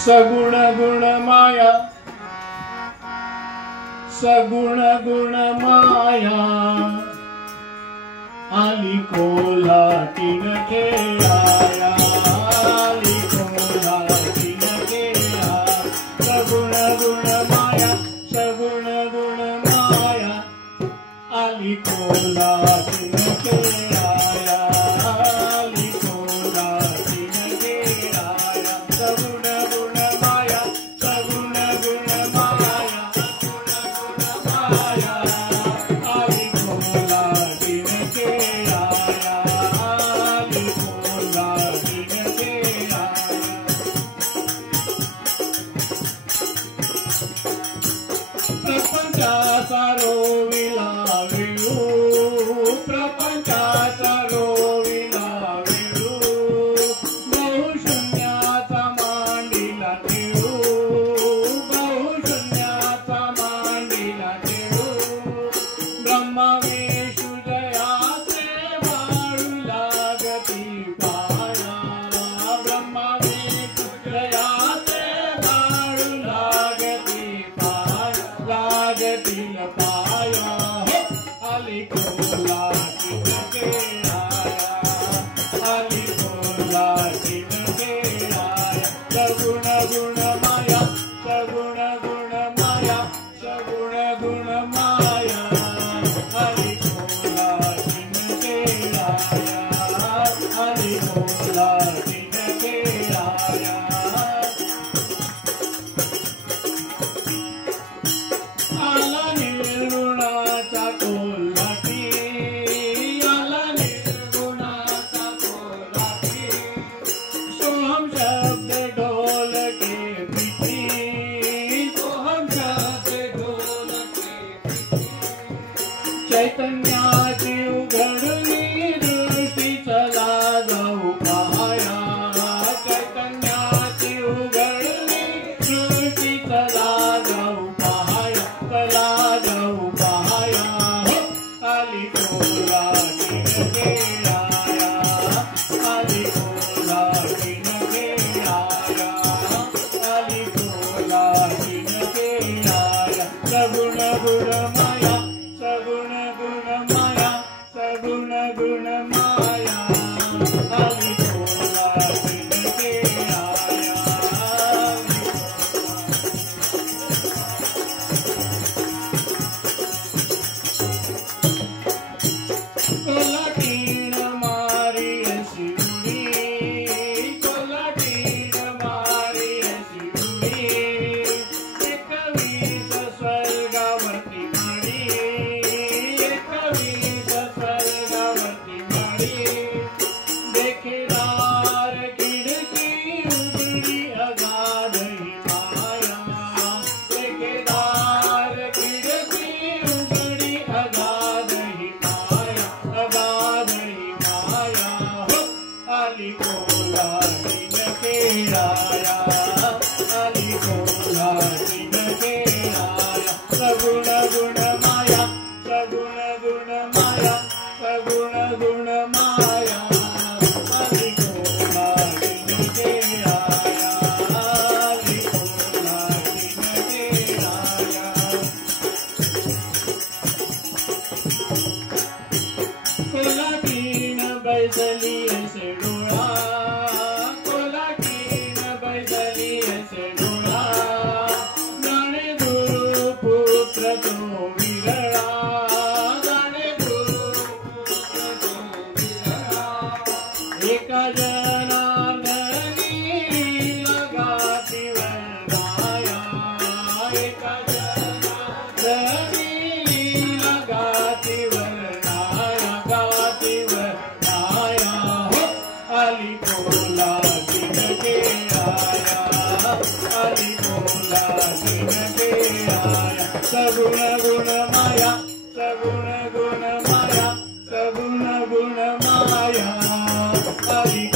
सगुण गुण माया, सगुण गुण माया, आली कोल्हाटीन खेळाया, आली कोल्हाटीन खेळाया। सगुण गुण माया, सगुण गुण माया, आली कोल्हाटीन खेळाया, आली कोल्हाटीन खेळाया। सगुण गुण माया, सगुण गुण माया, सगुण गुण माया, आली कोल्हाटीन खेळाया, आली कोल्हाटीन खेळाया। प्रपंचाचा रोविला वेळू, प्रपंचाचा रोविला वेळू, बहुशून्याचा मांडीला ठेवू, बहुशून्याचा मांडीला ठेवू। ब्रह्मविष्णू जयाचे वाळू लागती पाया, ब्रह्मविष्णू जयाचे वाळू लागती पाया, लागतील पाया। आली कोल्हाटीन खेळाया, आली कोल्हाटीन खेळाया। सगुण गुण माया, सगुण गुण माया, सगुण गुण माया, आली कोल्हाटीन खेळाया, आली कोल्हाटीन खेळाया। आला निर्गुणाचा कोल्हाटी, आला निर्गुणाचा कोल्हाटी, सोहम शब्द ढोलके पिठी, सोहम शब्द ढोलके पिठी। चैतन्याची उघडली दृष्टी चला जाऊ पाया, चैतन्याची उघडली दृष्टी चला जाऊ पाया, चला जाऊ पाया। आली कोल्हाटीन खेळाया, आली कोल्हाटीन खेळाया, आली कोल्हाटीन खेळाया। सगुण गुण माया, सगुण गुण माया, सगुण गुण माया, आली कोल्हाटीन खेळाया, कोल्हाटीन मारी अशी उडी, कोल्हाटीन मारी अशी उडी, 21 स्वर्गावरती माडी, 21 स्वर्गावरती माडी। देखीदार खिडकी उघडी अगाध ही माया, देखीदार खिडकी उघडी अगाध ही माया, अगाध ही माया। आली कोल्हाटीन खेळाया, आली कोल्हाटीन खेळाया। सगुण गुण माया, सगुण गुण माया, सगुण गुण माया, आली कोल्हाटीन खेळाया, आली कोल्हाटीन खेळाया। कोल्हाटीन बैसली असे डोळा, कोल्हाटीन बैसली असे डोळा, जाणे गुरु पुत्र तो विरळा, जाणे गुरु पुत्र तो विरळा। एका जनार्दनी लगाती वर्णाया, एका जनार्दनी लगाती वर्णाया, गाती वर्णाया। आली कोल्हाटीन खेळाया, आली कोल्हाटीन खेळाया। सगुण गुण माया, सगुण गुण माया, सगुण गुण माया, आली